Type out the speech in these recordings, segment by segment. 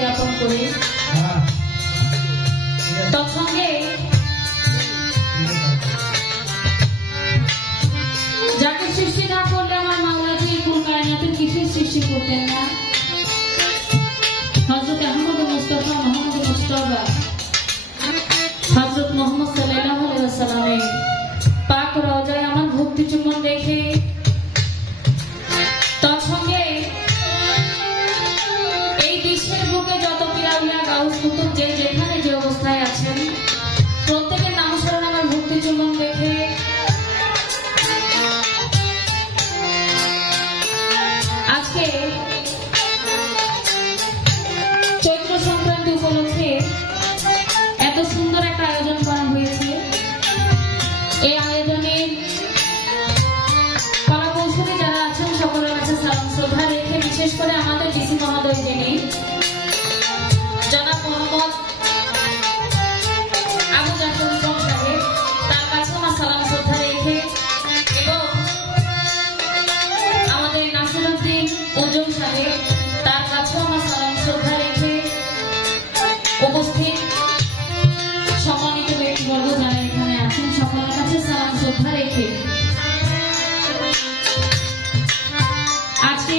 জ্ঞাপন করে তৎসঙ্গে যাকে সৃষ্টি না করলে আমার মাওলাজি কুল কায়নাতের কিছুই সৃষ্টি করতেন না। হযরত আহমদ মুস্তাফা মোহাম্মদ মুস্তাফা হযরত মুহাম্মদ সাল্লাল্লাহু আলাইহি ওয়াসাল্লামের পাক রওজায় আমার ভক্তি চুম্বন দেখে তৎসঙ্গে এই বিশ্বের বুকে যত পিরাউলিয়া গাউস কুতুব যে যেখানে যে অবস্থায় আছেন প্রত্যেকের নাম স্মরণ আমার ভক্তি চুম্বন দেখে আজকে চৈত্র সংক্রান্তি উপলক্ষে এত সুন্দর একটা আয়োজন করা হয়েছে। এই আয়োজনের কলাকৌশলী যারা আছেন সকলের কাছে সালাম শ্রদ্ধা রেখে বিশেষ করে আমাদের ডিসি মহোদয় যিনি জনাব মোহাম্মদ আবু জাফর সাহেব তার কাছে আমার সালাম শ্রদ্ধা রেখে এবং আমাদের নাসিরউদ্দিন উজ্জ্বল সাহেব তার কাছেও আমার সালাম শ্রদ্ধা রেখে উপস্থিত সম্মানিত ব্যক্তিবর্গ যারা এখানে আছেন সকলের কাছে সালাম শ্রদ্ধা রেখে আজকে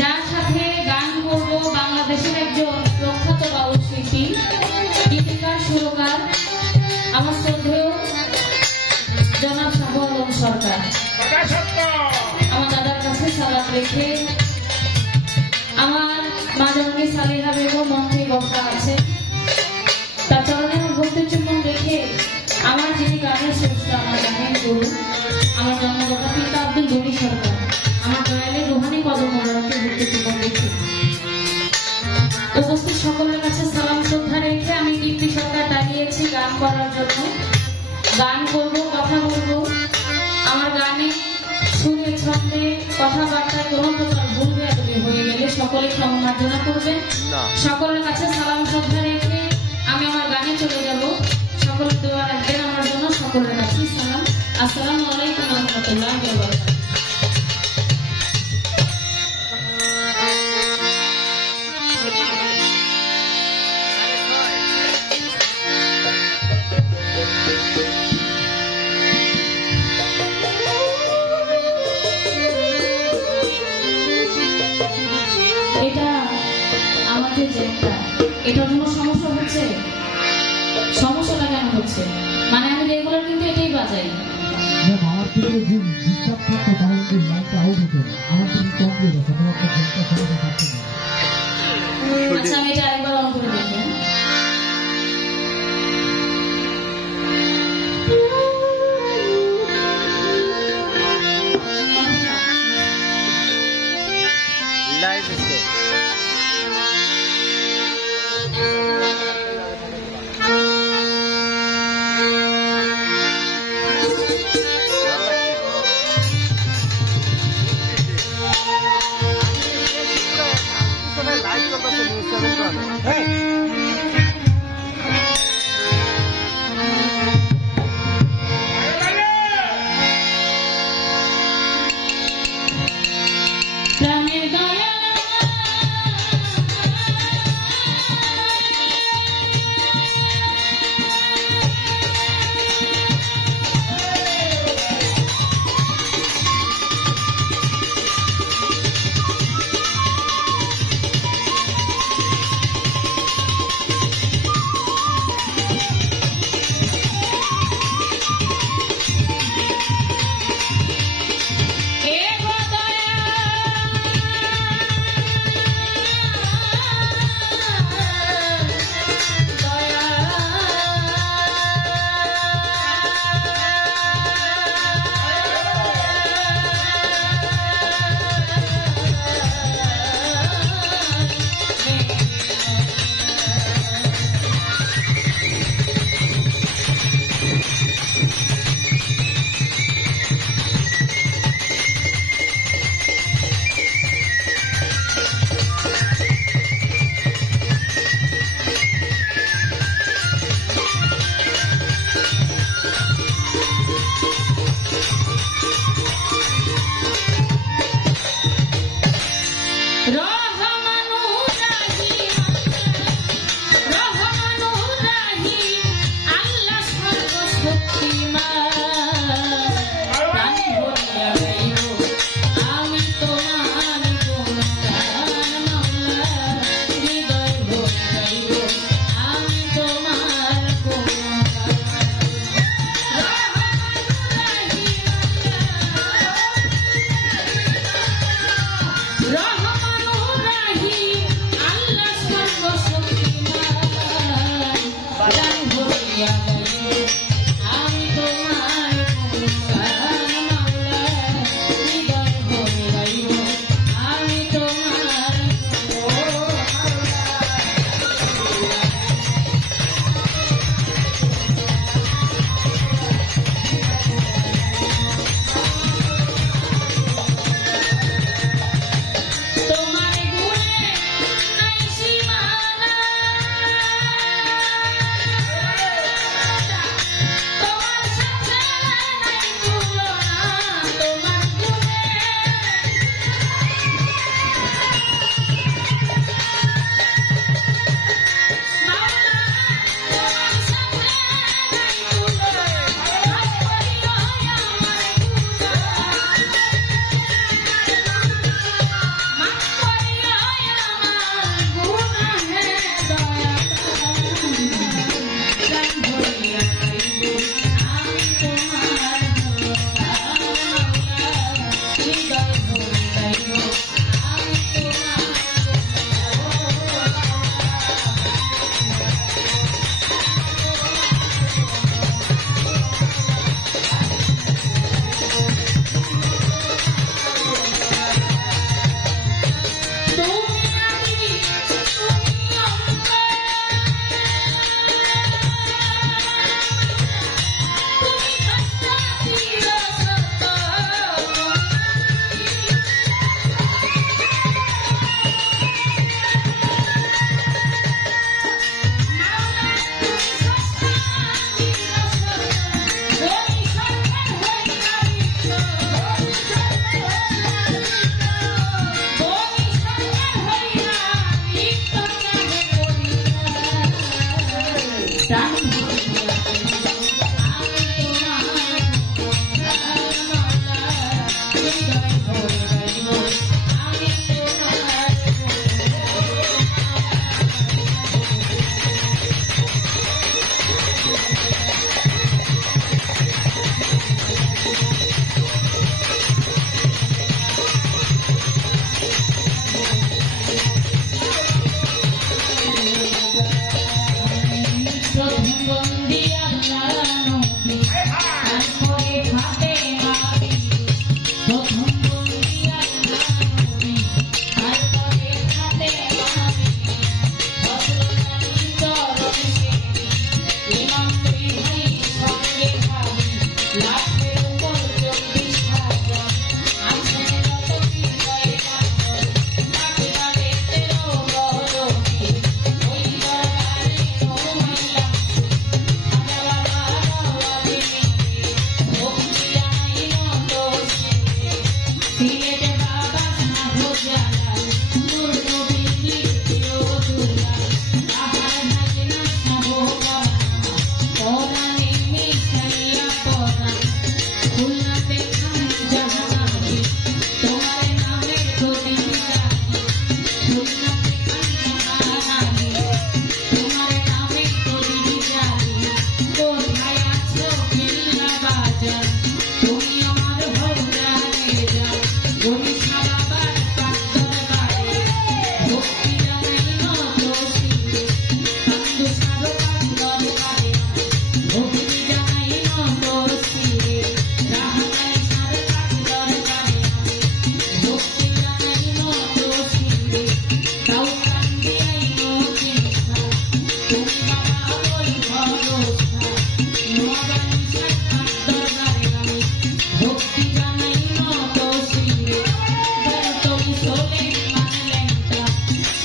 যার সাথে গান করব বাংলাদেশের একজন প্রখ্যাত বাউল শিল্পী গীতিকার সুরকার আমার শ্রদ্ধেয় জনাব শাহ আলম সরকার আমার দাদার কাছে সালাম রেখে আমার মা জননী সালিহা বেগম মন্ত্রী বসা আছে তার চরণে ভক্তি চুম্বন রেখে আমার যিনি গানের শ্রেষ্ঠ আমার গানের গুরু আমার জন্মদাতা পিতা আব্দুল গনি সরকার আমার দয়ালের রুহানি কদম মোবারকে ভক্তি চুম্বন রেখে উপস্থিত সকলের কাছে সালাম শ্রদ্ধা রেখে আমি দীপ্তি সরকার দাঁড়িয়েছি গান করার জন্য। গান করব, কথা বলবো। আমার গানে সুরে ছন্দে কথাবার্তায় কোনো প্রকার ভুল বেয়াদবি হয়ে গেলে সকলে ক্ষমা মার্জনা করবেন। সকলের কাছে সালাম শ্রদ্ধা রেখে আমি আমার গানে চলে যাব। সকলে দোয়া রাখবেন আমার জন্য। সকলের কাছে সালাম। আসসালামু আলাইকুম ওয়া রাহমাতুল্লাহি ওয়া বারাকাতুহু। এটা আমাদের জ্যাকটা, এটা কোনো সমস্যা হচ্ছে? সমস্যাটা কেন হচ্ছে? মানে আমি রেগুলার কিন্তু এটাই বাজাই। আমার থেকে যে ডিস্টার্ব থাকতো তাহলে কি লাইটটা আউট হতো না। আমার থেকে কমপ্লিট আছে, তোমার একটা ঘন্টা সমস্যা থাকতো না। আচ্ছা আমি এটা আরেকবার অন করে দেখি। লাইভ আছে প্রাণের Dayal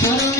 Halo.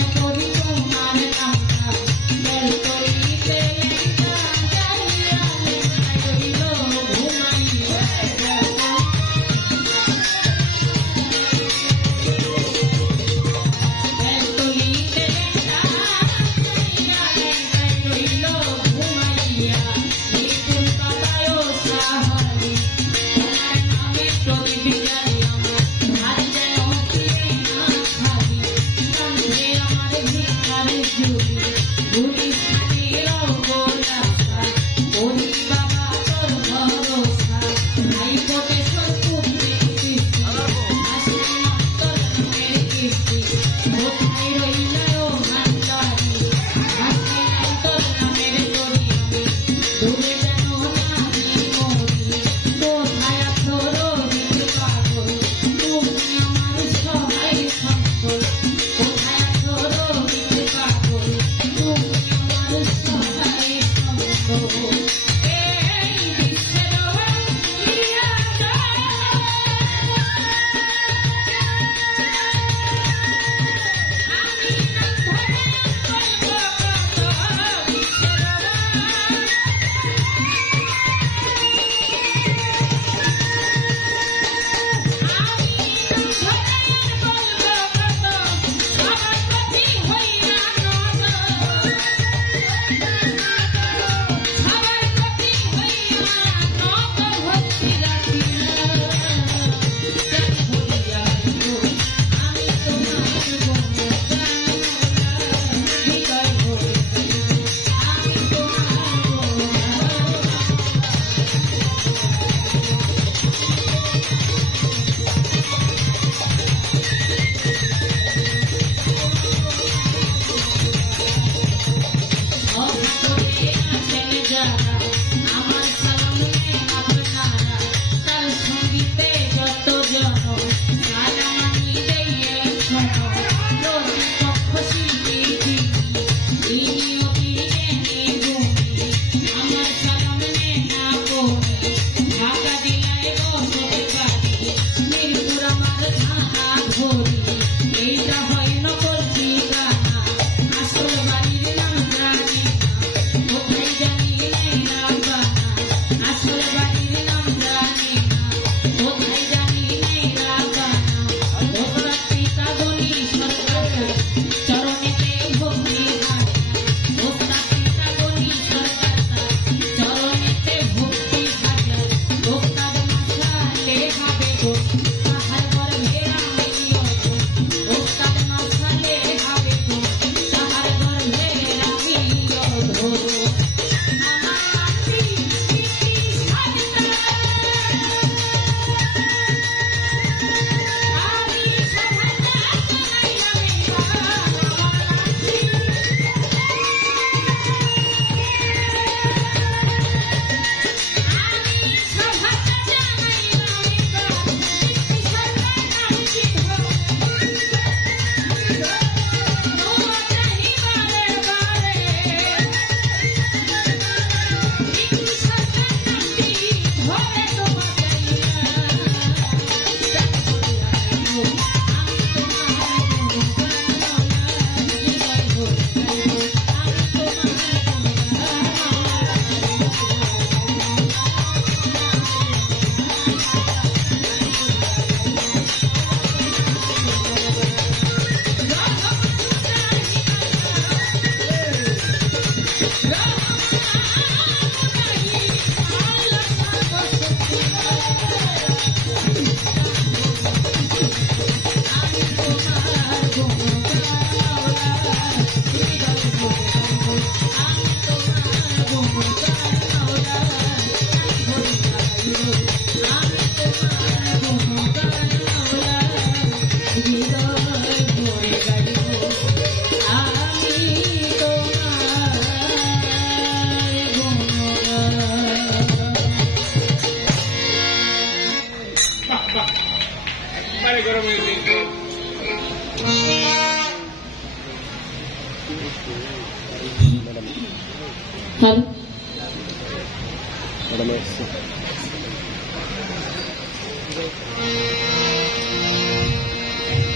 Ada masuk.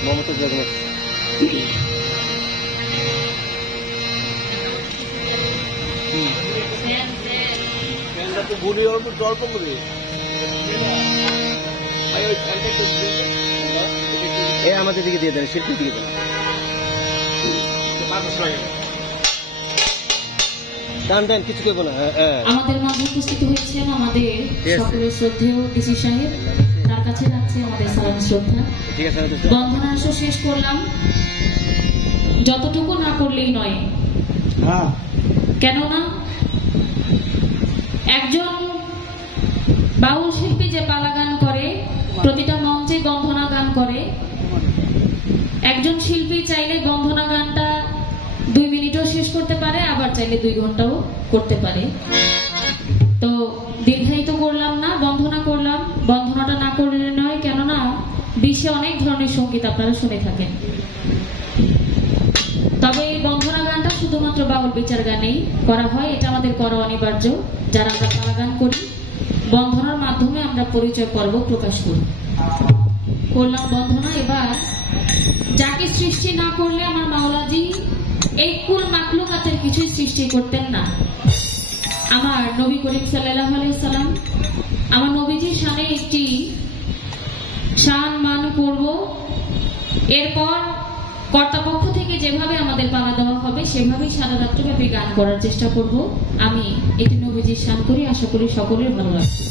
Mau tuh jaga. বুড়ি অল্প অল্প করে এ আমাদের দিকে দিয়ে দেন, শিল্পী দিয়ে দেন। টান টান কিছু করবো না। আমাদের মাঝে উপস্থিত হয়েছেন আমাদের সকলের শ্রদ্ধেয় ডিসি সাহেব, তার কাছে যাচ্ছে আমাদের সালাম শ্রদ্ধা। ঠিক আছে, বন্ধনা আসর শেষ করলাম, যতটুকু না করলেই নয়। কেননা একজন বাউল শিল্পী যে পালা গান করে, প্রতিটা মঞ্চে বন্ধনা গান করে, একজন শিল্পী চাইলে বন্ধনা গানটা 2 মিনিটও শেষ করতে পারে, আবার চাইলে 2 ঘন্টাও করতে পারে। তো দীর্ঘায়িত করলাম না, বন্ধনা করলাম। বন্ধনাটা না করলে নয়, কেননা বিশ্বে অনেক ধরনের সঙ্গীত আপনারা শুনে থাকেন, তবে এই বন্ধনা গানটা শুধুমাত্র বাউল বিচার গানেই করা হয়। এটা আমাদের করা অনিবার্য। যারা আমরা পালা গান করি, বন্ধনার মাধ্যমে আমরা পরিচয় পর্ব প্রকাশ করি। করলাম বন্ধনা। এবার যাকে সৃষ্টি না করলে আমার মাওলাজি এই কুল মাকলুকাতের কিছুই সৃষ্টি করতেন না। আমার নবী করিম সাল্লাল্লাহু আলাইহি সাল্লাম, আমার নবীজির শানে একটি শান মান করব। এরপর কর্তাপক্ষ থেকে যেভাবে আমাদের পালা দেওয়া হবে সেভাবেই সারা রাত্রব্যাপী গান করার চেষ্টা করব। আমি একটি নবীজির শান করি, আশা করি সকলের ভালো লাগবে।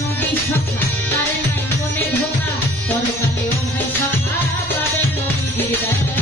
নদী শাখা তারে নাই মনে ধোকা পরকালে ও ভাই শাখা পাবে নদীর দেখা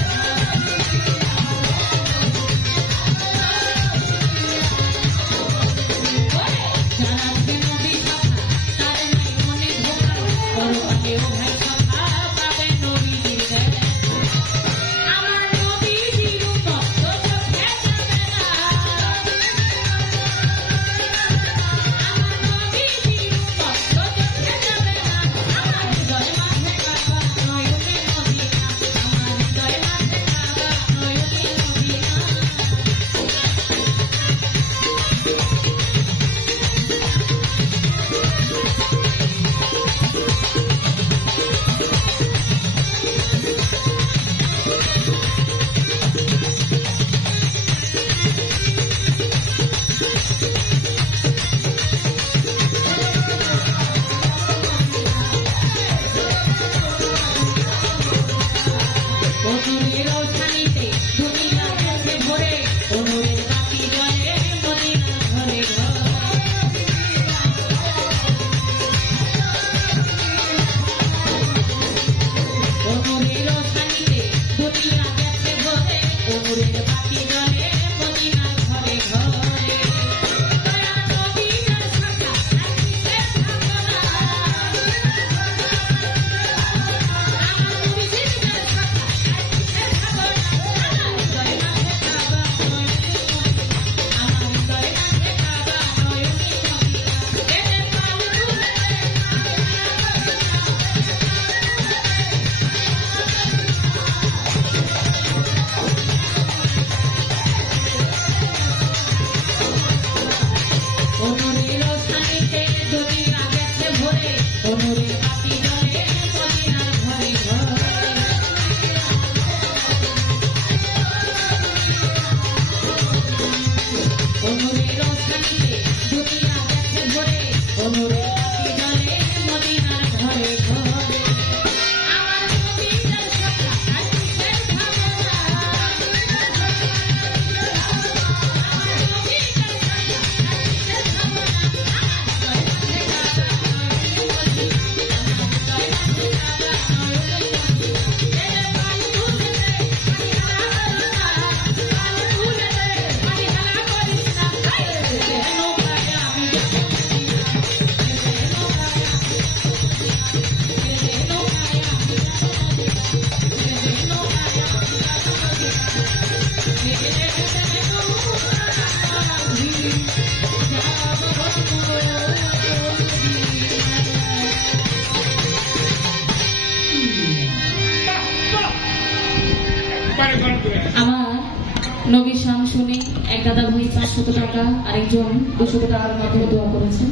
নবীর শান শুনে এক দাদা ভাই 500 টাকা আরেকজন 200 টাকার মাধ্যমে দোয়া করেছেন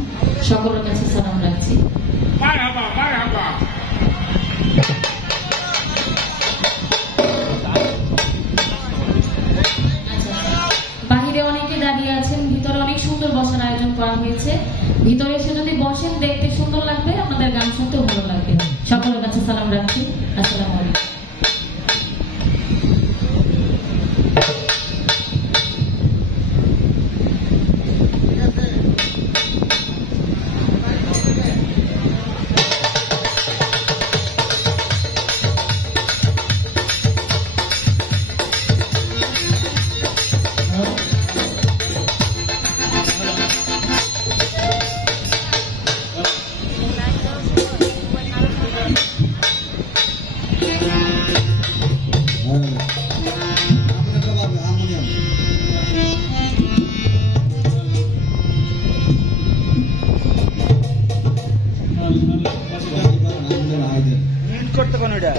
সকলের কাছে সালাম রাখছি মারহাবা মারহাবা বাইরে অনেকে দাঁড়িয়ে আছেন ভিতরে অনেক সুন্দর বসার আয়োজন করা হয়েছে ভিতরে এসে যদি বসেন দেখতে সুন্দর লাগবে আপনাদের গান শুনতেও ভালো লাগবে সকলের কাছে সালাম রাখছি আসসালামু আলাইকুম করতে কোন এটা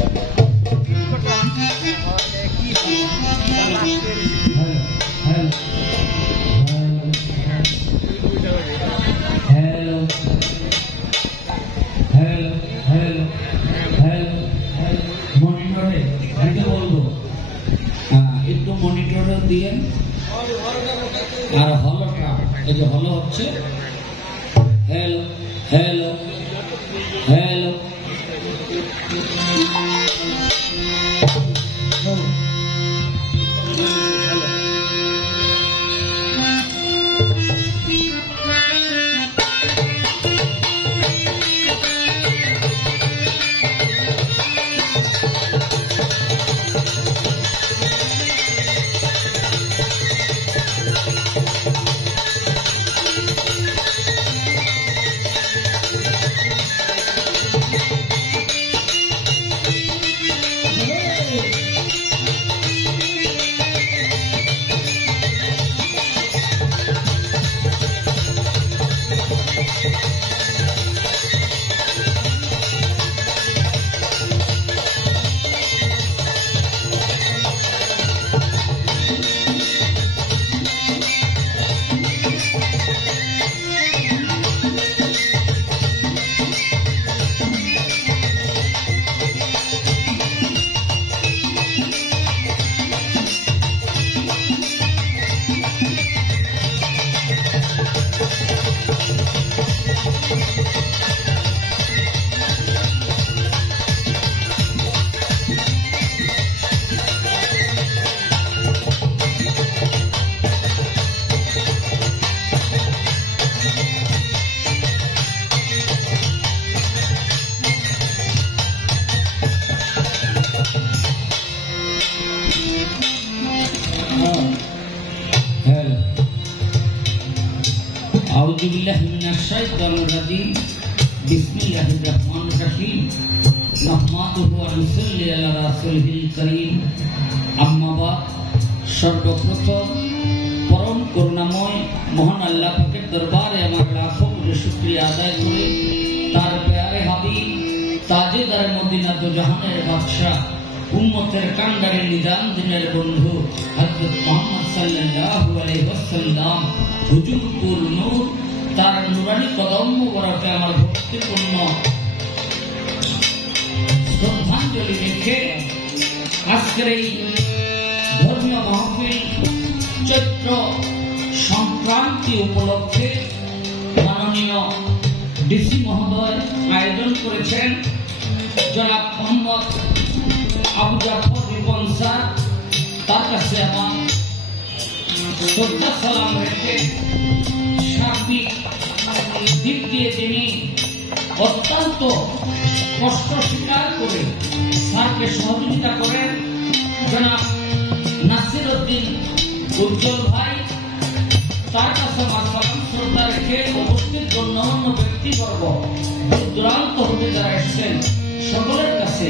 একটু মনিটরে দিয়ে আর হলোটা এই যে হলো হচ্ছে হ্যালো হ্যালো হ্যালো বিল্লাহি মিনাশ শাইতানির রাজিম বিসমিল্লাহির রহমানির রহিম নাহমাদুহু ওয়া নুসাল্লি আলা রাসূলিল কারীম আম্মা বাদ সর্বপ্রথম পরম করুণাময় মহান আল্লাহ পাকের দরবারে আমার লাখো কোটি শুকরিয়া আদায় করে তার প্যারে হাবিব তাজেদার মদিনা দো জাহানের বাদশা উম্মতের কান্ডারে নিদান দিনের বন্ধু হযরত মুহাম্মদ সাল্লাল্লাহু আলাইহি ওয়াসাল্লাম হুজুর কুল নূর তার নুরানি কদম মোবারকে আমার ভক্তিপূর্ণ শ্রদ্ধাঞ্জলি রেখে আজকের এই ধর্মীয় মাহফিল চৈত্র সংক্রান্তি উপলক্ষে মাননীয় ডিসি মহোদয় আয়োজন করেছেন জনাব মোহাম্মদ আবু জাফর রিপন স্যার, তার কাছে আমার শ্রদ্ধা সালাম রেখে সার্বিক দিক দিয়ে যিনি অত্যন্ত কষ্ট স্বীকার করে স্যারকে সহযোগিতা করেন জনাব নাসির উদ্দিন উজ্জ্বল ভাই, তার কাছে আমার সালাম শ্রদ্ধা রেখে উপস্থিত গণ্যমান্য ব্যক্তিবর্গ দূরান্ত হতে যারা এসেছেন সকলের কাছে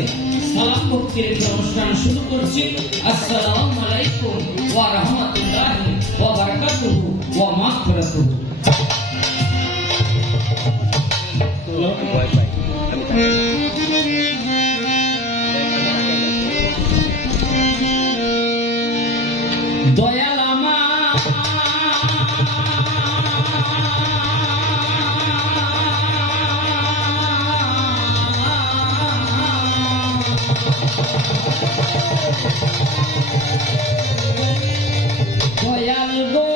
সালাম ভক্তি রেখে অনুষ্ঠান শুরু করছি। আসসালামু আলাইকুম ওয়া রাহমাতুল্লাহি ওয়া বারাকাতুহু ওয়া মাগফিরাতুহু। দয়াল আমার দয়াল গো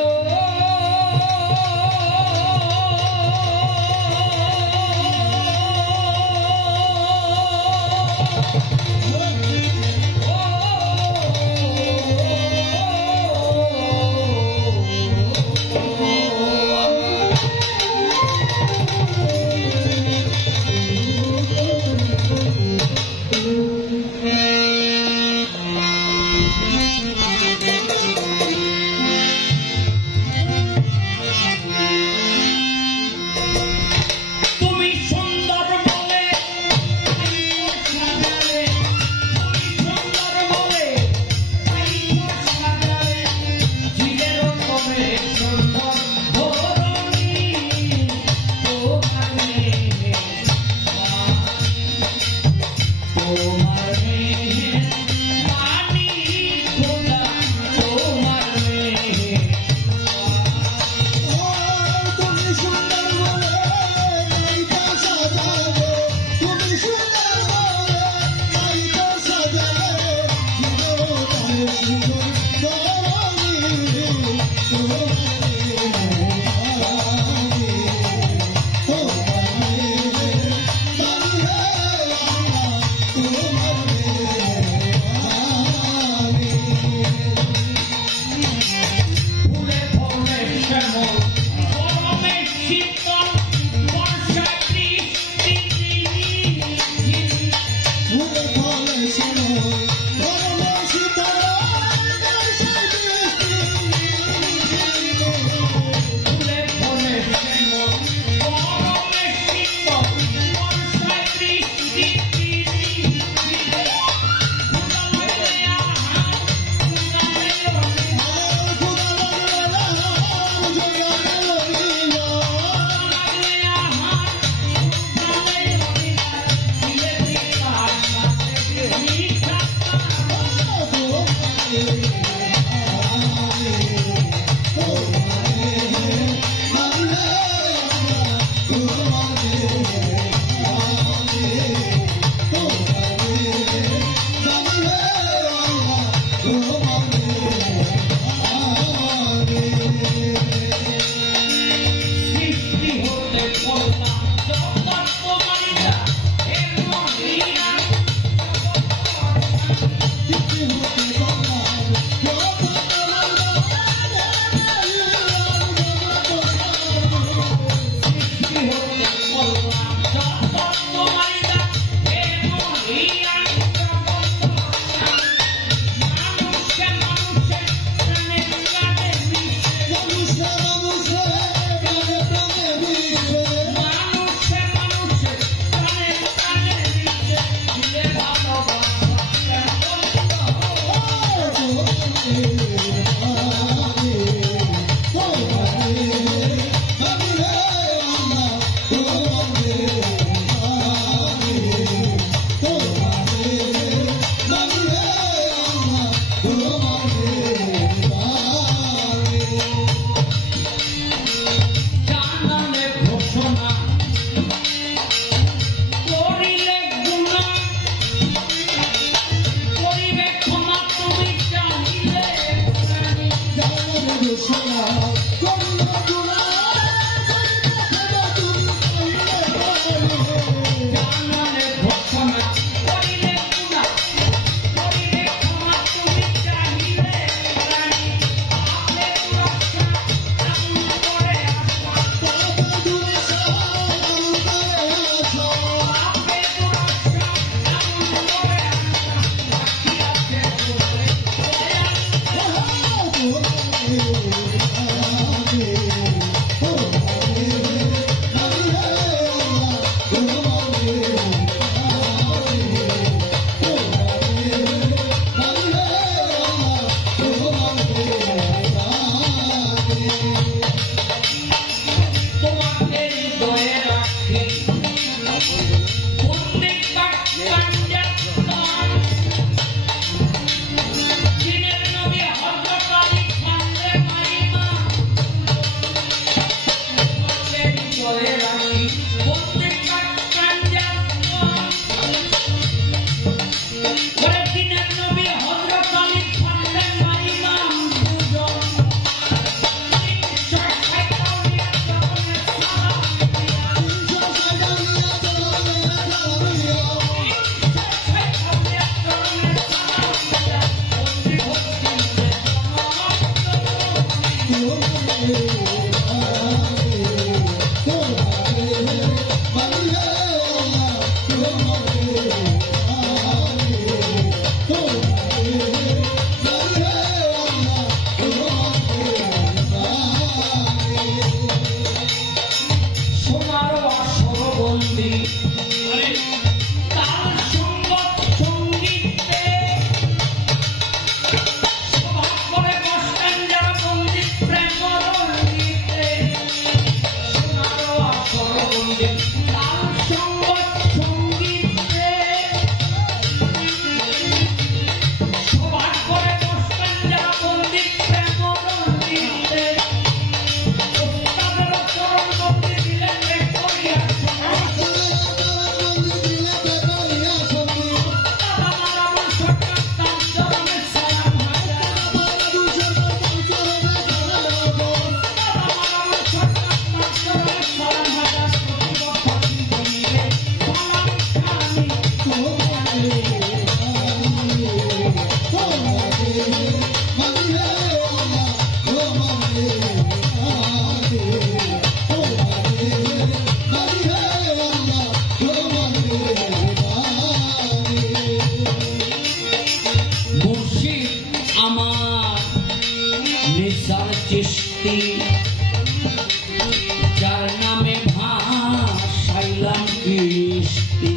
যার নামে ভাসাইলাম কৃষ্টি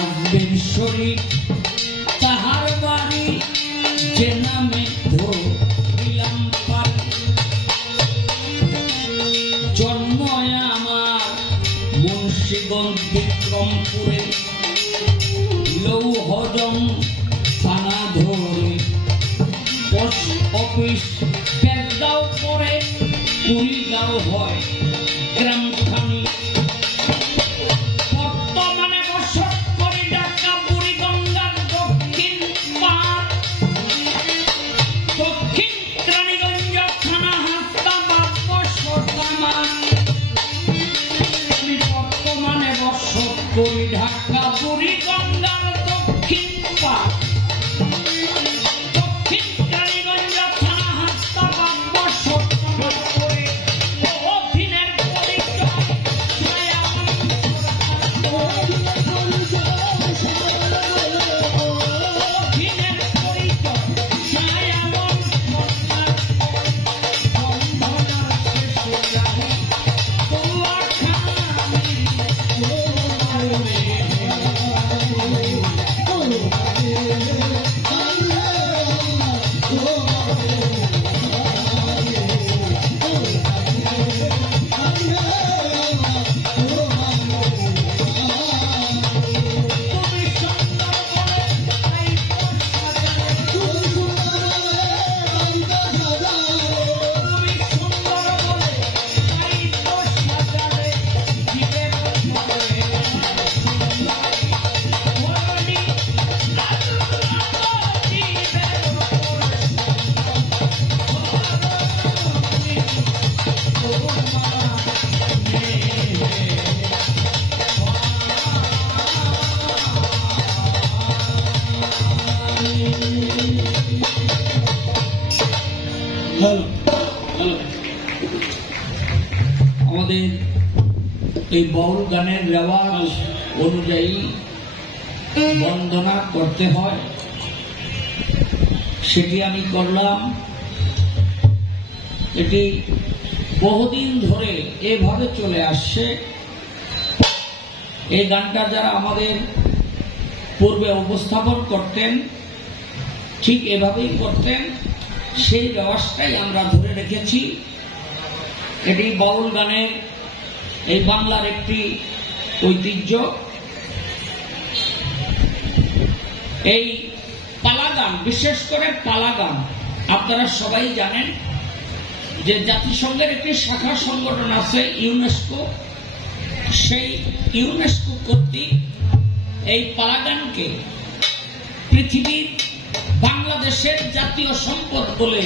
আসবেন শরীর তাহার বাড়ি যে নামে ধরিলাম পারি জন্ম আমার মুন্সিগঞ্জ বিক্রমপুরে লৌহজং থানা ধরে পোস্ট অফিস বেদগাঁও পরে কুড়িগাঁও হয় গ্রামখানি বর্তমানে বসত করি ঢাকা বুড়িগঙ্গার দক্ষিণ পার দক্ষিণ রানীগঞ্জ থানা হাসনাবাদ বর্তমান আমি বর্তমানে বসত করি ঢাকা বুড়িগঙ্গার দক্ষিণ পার আমাদের এই বাউল গানের রেওয়াজ অনুযায়ী বন্দনা করতে হয়, সেটি আমি করলাম। এটি বহুদিন ধরে এভাবে চলে আসছে। এই গানটা যারা আমাদের পূর্বে উপস্থাপন করতেন ঠিক এভাবেই করতেন, সেই ব্যবস্থাই আমরা ধরে রেখেছি। এটি বাউল গানের এই বাংলার একটি ঐতিহ্য। এই পালা গান, বিশেষ করে পালা গান, আপনারা সবাই জানেন যে জাতিসংঘের একটি শাখা সংগঠন আছে ইউনেস্কো। সেই ইউনেস্কো কর্তৃক এই পালা গানকে পৃথিবীর বাংলাদেশের জাতীয় সম্পদ বলে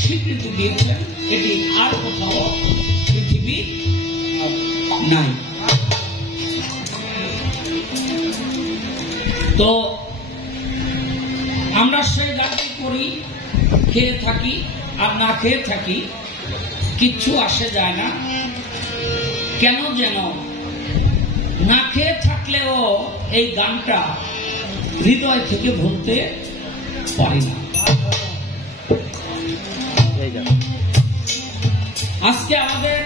স্বীকৃতি দিয়েছেন। এটি আর কোথাও পৃথিবীর নাই। তো আমরা সেই গানটি করি, খেয়ে থাকি আর না খেয়ে থাকি, কিচ্ছু আসে যায় না। কেন যেন না খেয়ে থাকলেও এই গানটা হৃদয় থেকে ভুলতে পারি না। আজকে আমাদের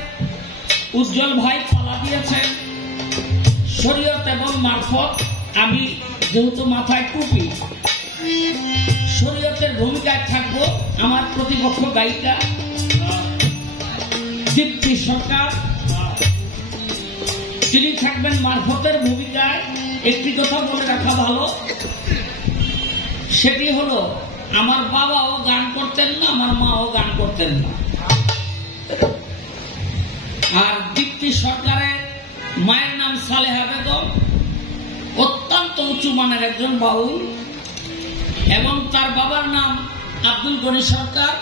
উজ্জ্বল ভাই পালা দিয়েছেন শরীয়ত এবং মারফত। আমি যেহেতু মাথায় টুপি, শরীয়তের ভূমিকায় থাকবো। আমার প্রতিপক্ষ গায়িকা দীপ্তি সরকার, তিনি থাকবেন মারফতের ভূমিকায়। একটি কথা বলে রাখা ভালো, সেটি হলো আমার বাবাও গান করতেন না, আমার মাও গান করতেন না। আর দীপ্তি সরকারের মায়ের নাম সালেহা বেগম, অত্যন্ত উঁচু মানের একজন বাউল, এবং তার বাবার নাম আব্দুল গনি সরকার,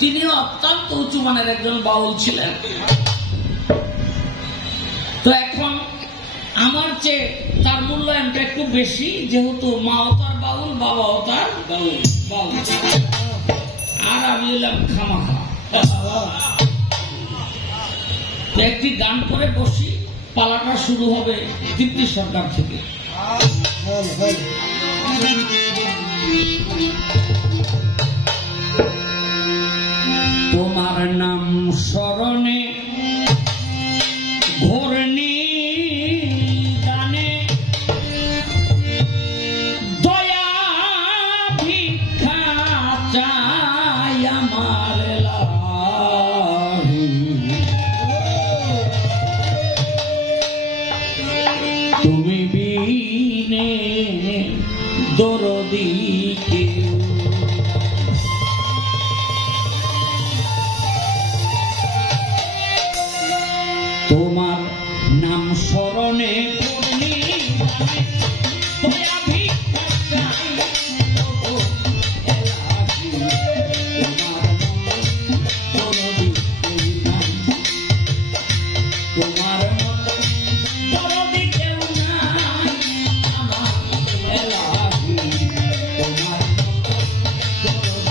তিনিও অত্যন্ত উঁচু মানের একজন বাউল ছিলেন। তো এখন আমার চেয়ে তার মূল্যায়নটা একটু বেশি, যেহেতু মাও তার বাউল, বাবাও তার বাউল, আর আমি এলাম খামাখা। একটি গান করে বসি, পালাটা শুরু হবে দীপ্তি সরকার থেকে। তোমার নাম স্মরণে ঘূর্ণি গানে দয়া ভিক্ষা চাই আমার লাহি, তুমি বিনে দরদি কেউ। তোমার নাম স্মরণে পূর্ণি দয়া ভিক্ষা চাই ওগো এলাহি, তোমার দরদি কেউ নাই, তোমার দরদি কেউ নাই আমার এলাহি, তোমার দরদি কেউ নাই।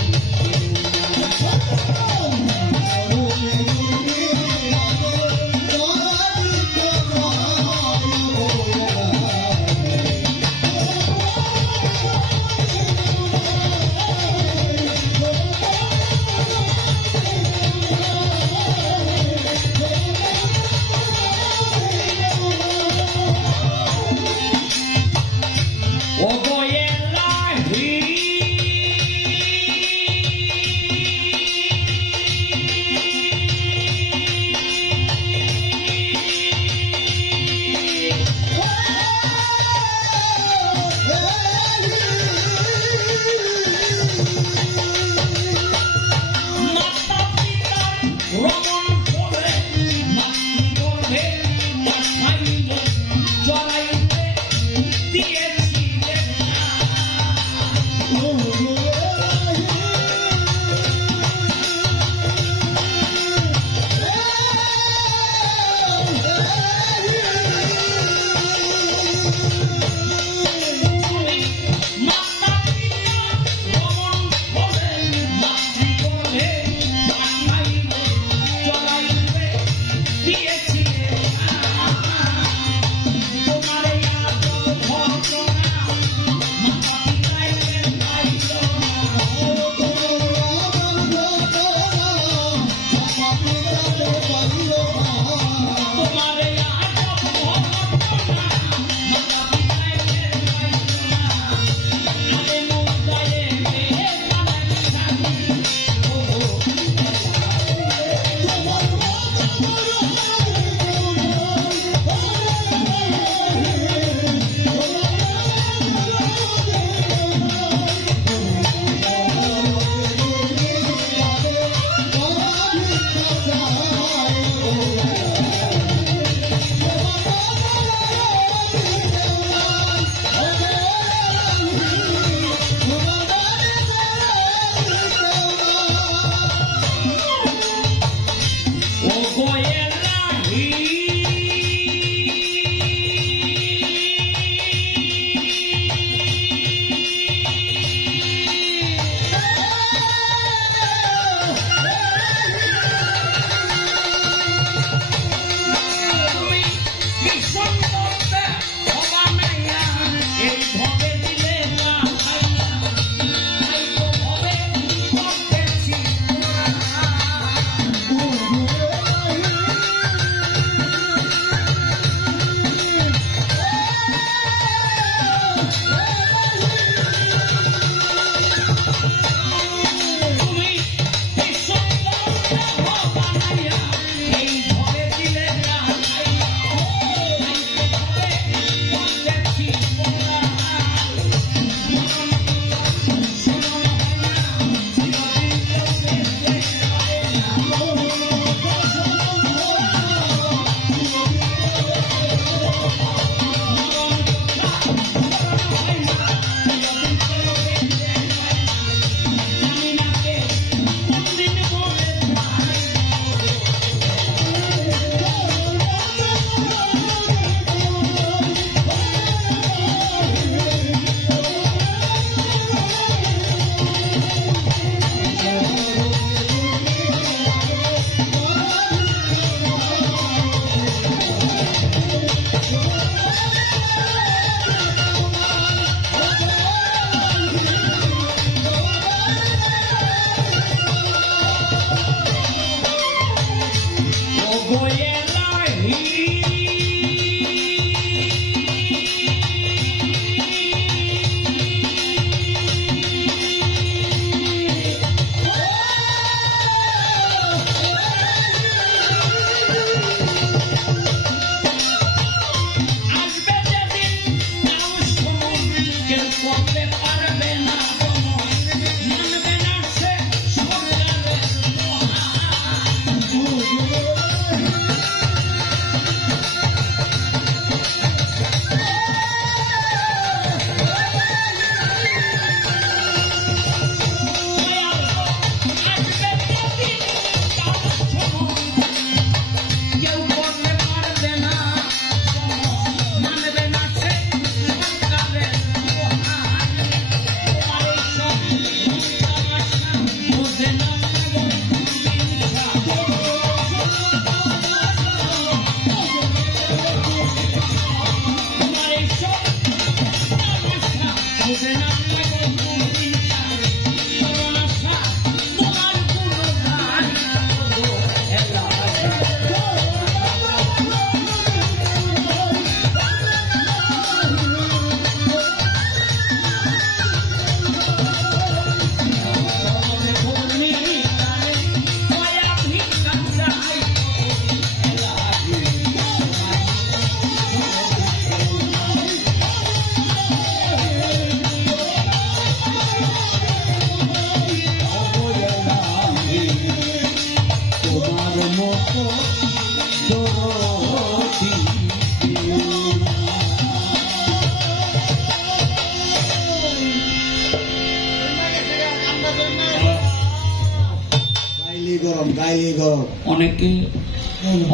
গাইলি গরম গাইলি গরম অনেকে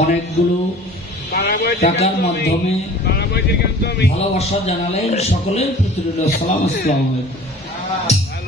অনেকগুলো টাকার মাধ্যমে ভালোবাসা জানালেন। সকলের প্রতি রইল সালাম। আসসালামু আলাইকুম।